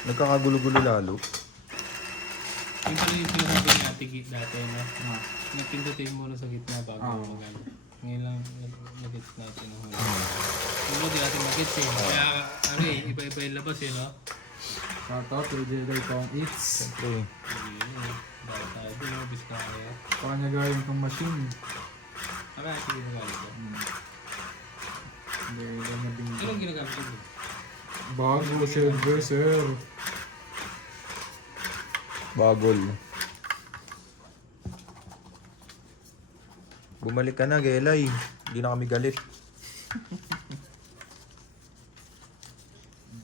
Nagkakagulo-gulo lalo. Yung pala yung sinasabi ni Ate Git dati, no? Ah. Nagpindutin mo na sa gitna bago Oo. magano. Ngayon lang nag-gets natin ang huli. Yung mo, di natin mag-gets eh. Kaya, ano eh, iba-iba yung labas eh, no? Shoutout to Jedi Kong Eats. Siyempre. Hindi, dahil tayo din, no? Biskaya. Kanya gayong itong machine. Kaya, sige na gano'n ito. Hindi, ilan na binigyan. Anong ginagamit ko? Bago, silver, Sir. Bagol. Bumalik ka na, Gelay. Hindi na kami galit.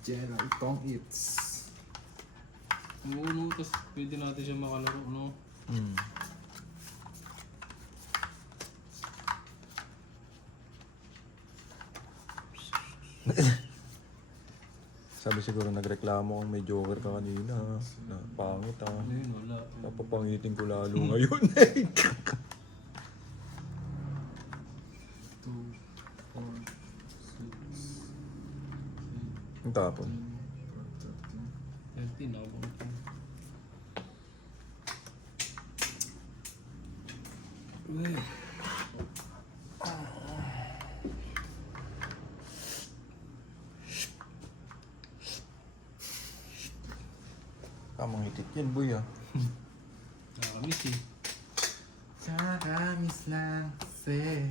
Jedi Kong Eats. Oo, no? Tapos pwede natin siya makalaro, no? Hmm. Sabi siguro nagreklamo kung may joker ka kanina. Na pangit ah. Ano yun, wala. Napapangitin ko lalo ngayon. 2, 4, 6, Ang tapon. 13, nakabang ito. Uy. Kamang hitit yan, boy ah. Nakakamiss eh. Kakamis lang, Sir.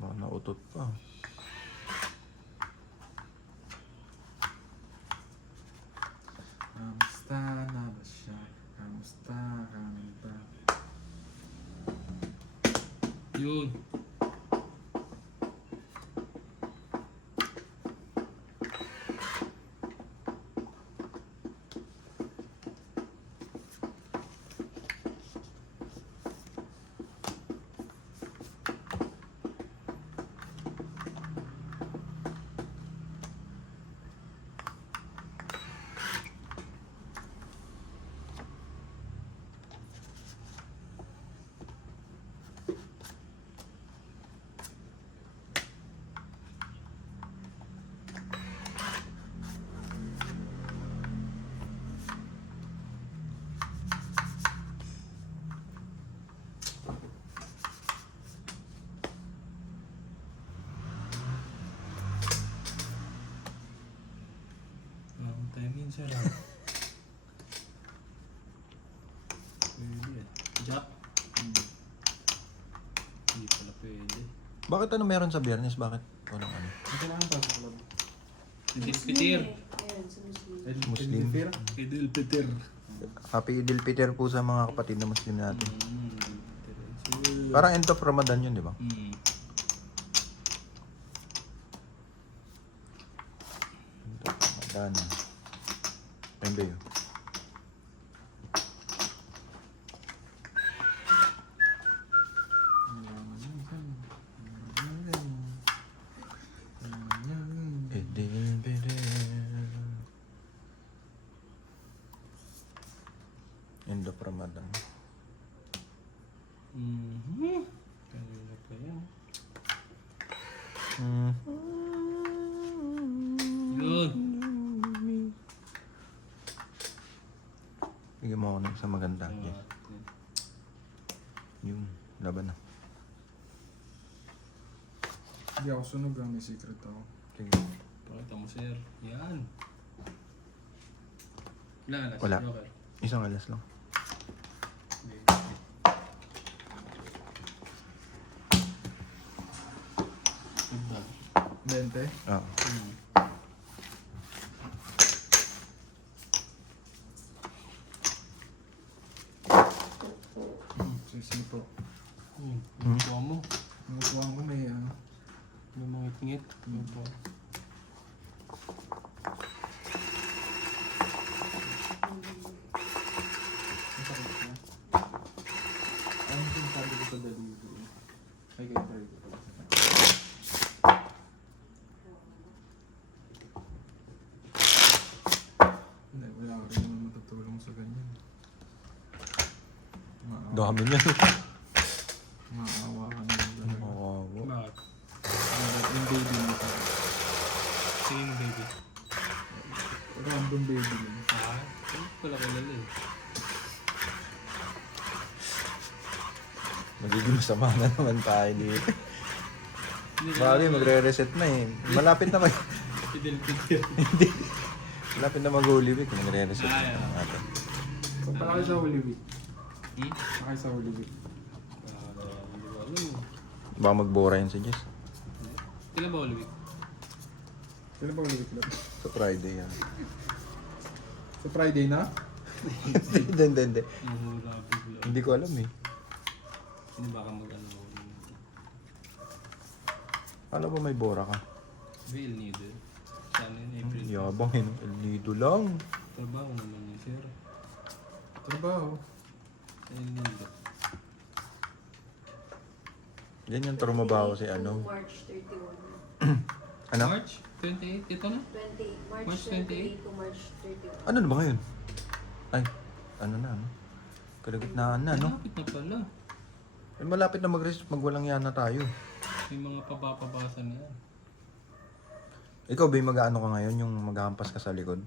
Baka nautot pa. Kamusta na ba siya? Kamusta kami ba? Yun. Jack. Hindi pala pwede. Bakit ano meron sa Biyernes? Bakit walang ano? Hindi kailangan pa sa club. Idil Peter. Ayan, sa Muslim. Muslim. Idil Peter. Happy Idil Fitr po sa mga kapatid na Muslim natin. So, Parang end of Ramadan yun, di ba? End of Ramadan. Ayun ba yun? Idil Fitr. End of Ramadan. Kanina pa yan. Yun. Bigyan mo ako ng isang maganda. Yes. Yung laban na. Hindi ako sunog lang, may secret ako. Sige. Pakita mo, sir. Yan. Wala, alas. Wala. Joker. Isang alas lang. Football. 20. Oo. Sisipo. Kuha mo. Nakuha ko may ano. May mga ngit. Yung po. Masakit na. Ano yung sabi ko sa delivery? Ay, kaya try ko pala. Hindi, wala ka rin naman matutulong sa ganyan. Dami niya. Maawa ka naman talaga. Makawawa. Bakit? Yung baby mo sa Sino baby? random baby lang. Ah, hindi pala kilala eh. Magiging masama na naman tayo dito. Hindi Bali, magre-reset na eh. Malapit na mag... Idil Peter. Hindi. Malapit na mag-Holy Week. Magre-reset Ah, na yeah. natin. Punta kayo sa Holy Week. Hmm? Sakay sa Holy Week. Hindi ko alam eh. Baka magbora yun si Jess. Kailan ba Holy Week? Kailan ba Holy Week lang? Sa Friday yan. Sa Friday na? Hindi. Mahura bigla. Hindi ko alam eh. Sino baka mag-ano Holy Week? Alam ba may bora ka? Bill Needle. Sana yun, April. Yabang eh. El Nido lang. Trabaho naman yun, sir. Trabaho. El Nido. Ganyan trumabaho si ano. March 31. Ano? March 28, ito na? 28. March March 28 to March 31. Ano na ba ngayon? Ay, ano na ano? Kalagitnaan na no? Malapit na pala. Eh, malapit na magwalang yana tayo. May mga pababasa na yan. Ikaw ba yung mag-ano ka ngayon? Yung maghahampas ka sa likod?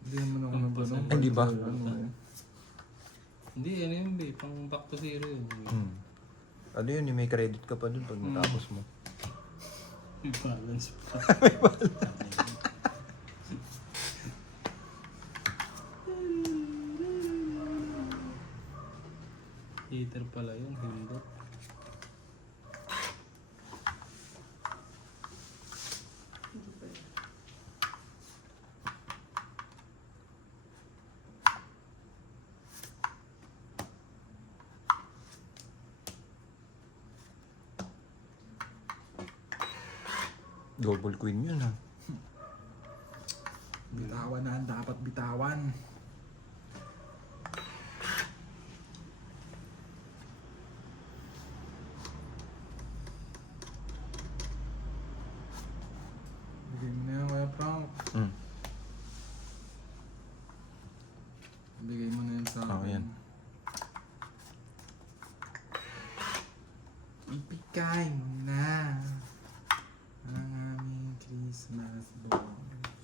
Hindi naman ako Ang nagulong. Ay, di ba? Hindi, ano yun be? Pang back to zero yun. Ano yun? May credit ka pa dun pag natapos mo. May balance pa. Heater pala yun, hindot. Hindi pa yun. Double queen yun ha. Bitawan na ang dapat bitawan. Bigay mo na yan, Kuya Frank. Bigay mo na yan sa Oo, yan. Ibigay mo na ang aming Christmas bonus.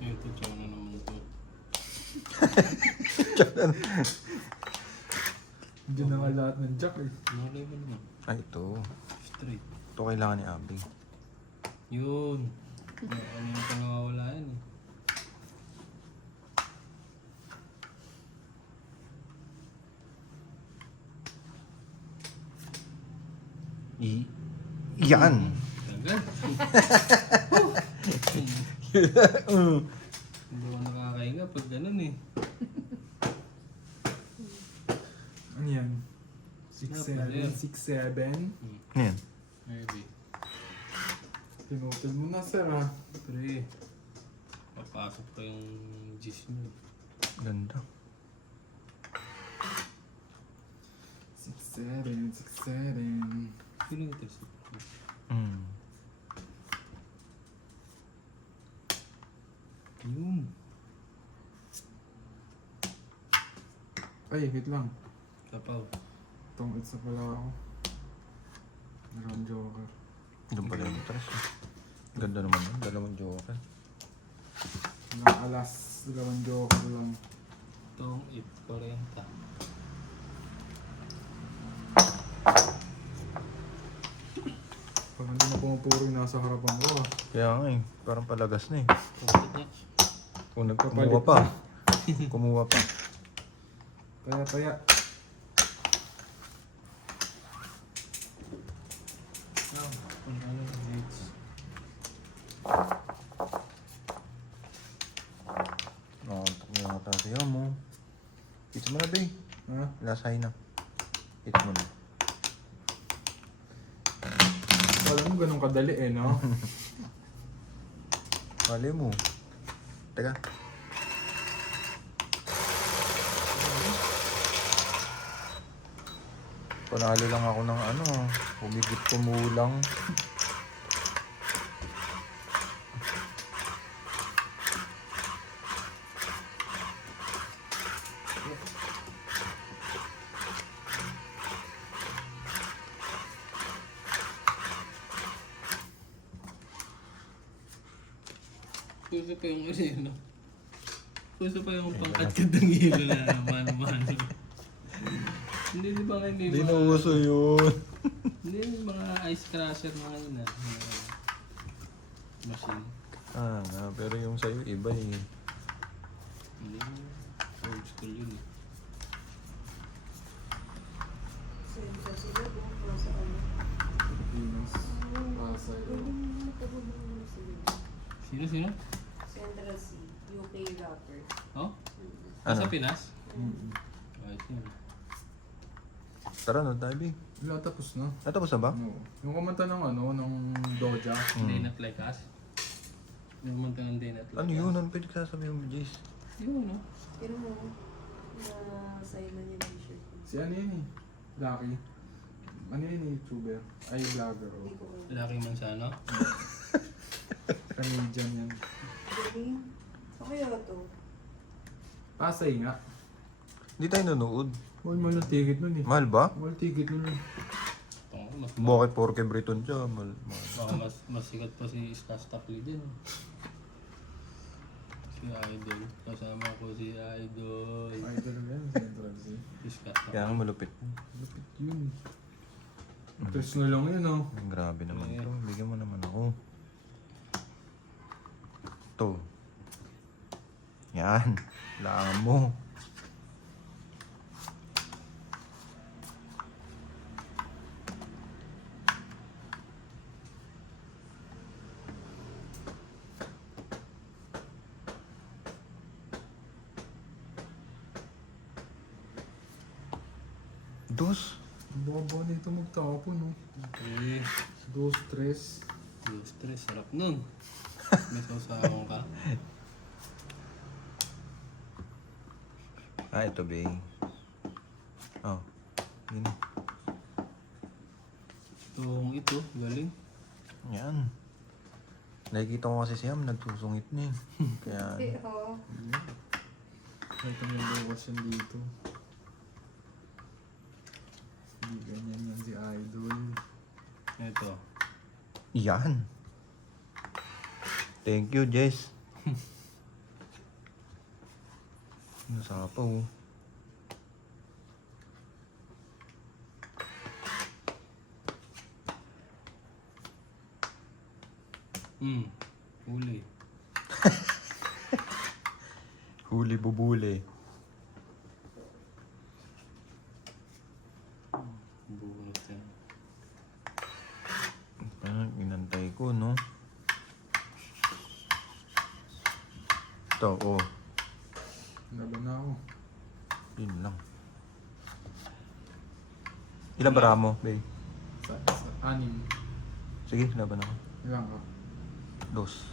Ito, chow na naman to. Hindi na nga lahat ng jack eh. Malay mo naman. Ay, ito. Straight. Ito kailangan ni Abby. Yun. Ano yung pangawala yan eh. Yan! Tagal. Hindi ako nakakahinga pag ganun eh. Ano yan? Snap, ano yan? 6'7". Yan. Maybe. Tinutol mo na, sir, ha? Pre. Papasok pa yung G's mo. Ganda. 6'7", 6'7". Feeling ito sa Mm. yun. Ay, wait lang. Kapaw. Tungkol sa pala ako. Dalawang joker. Doon pala yung tres. Ganda naman yun. Dalawang joker. Ilang alas, dalawang joker lang. Itong 840. Pag hindi na pumupuro yung nasa harapan ko, ah. Kaya nga eh. Parang palagas na eh. Kapit niya. Kumuha Kapalit pa. Kumuha pa. Paya. Kung ano yung dates. Nakakantok na yata siya mo. Hits mo na, Bay. Ha? Last high na. Hits mo na. Alam mo, ganun kadali eh, no? Mali mo. Teka. Panalo lang ako ng ano. Humigit kumulang. Puso pa yung ano yun, no? Puso pa yung pangkat-kat ng hilo na mano-mano. Hindi, di ba ngayon may Hindi mga... na uso yun. Hindi, yung mga ice crusher mga yun na. Machine. Ah, nga. Pero yung sa'yo iba eh. Hindi, old school yun eh. Senta sila kung nasa ano. Pilipinas. Pasay. Hindi mo matagulong mo sila. Sino? Central C, UK rapper. Oh? Ano? Sa Pinas? Mm-hmm. Ayos yun. Tara no, Davey. Wala, tapos na. Tapos na ba? Oo. Yung kumanta ng ano, ng Doja. Day Not Like Us? Yung manta ng Day Not Like Ano Us? yun? Ano pwede sasabihin mo, Jace? Yun, no? Pero mo, na sign na yung t-shirt ko. Si ano yun eh? Lucky. Ano yun eh, YouTuber? Ay, vlogger. Hindi Oh. ko alam. Laki Mansano? Canadian yan. Galing. Sa kaya to? Pasay nga. Hindi tayo nanood. Mahal ng ticket nun eh. Mahal ba? Mahal ticket nun eh. Oo, mas Bakit porke Briton siya? Mahal. baka mas sikat pa si Stas Takli din. Si Idol. Kasama ko si Idol. Idol yan, Central C. Si Stas Kaya nga malupit. Lapit yun. Tres na lang yun oh. Grabe naman to. Bigyan mo naman ako. Ito. Yan. Laan mo. Dos. Ang baba nito magtapon no. Okay. Dos, tres. Yung stress. Sarap nun. May sausawang ka. Ah, ito ba Oh. Yun. Ito, galing. Yan. Nakikita ko kasi siya, nagsusungit na eh. Kaya, Hindi, oo. Ito may bukas yan dito. Hindi ganyan yan si Idol. Ito. yan. Thank you, Jess. Nasapaw. Huli. Huli bubuli. Bunot yan. Inantay ko, no? Ito, oh. Laban na ako. Yun lang. Ilan bara mo, babe? Sa anim. Sige, laban ako. Ilang ka? Dos.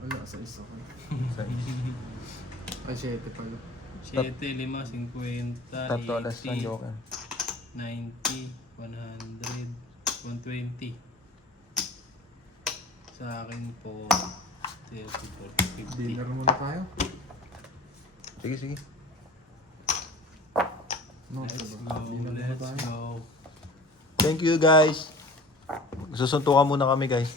Wala, sa isa ko. Sa Ay, 7 pala. 7, 5, 50, Tatlo alas ng 80, joker. 90, 100, 120. Sa akin po, 30, 40, 50. Dinner muna tayo. Sige, sige. No, Let's diba? go, Dinner muna let's tayo. go. Thank you, guys. Susuntukan muna kami, guys.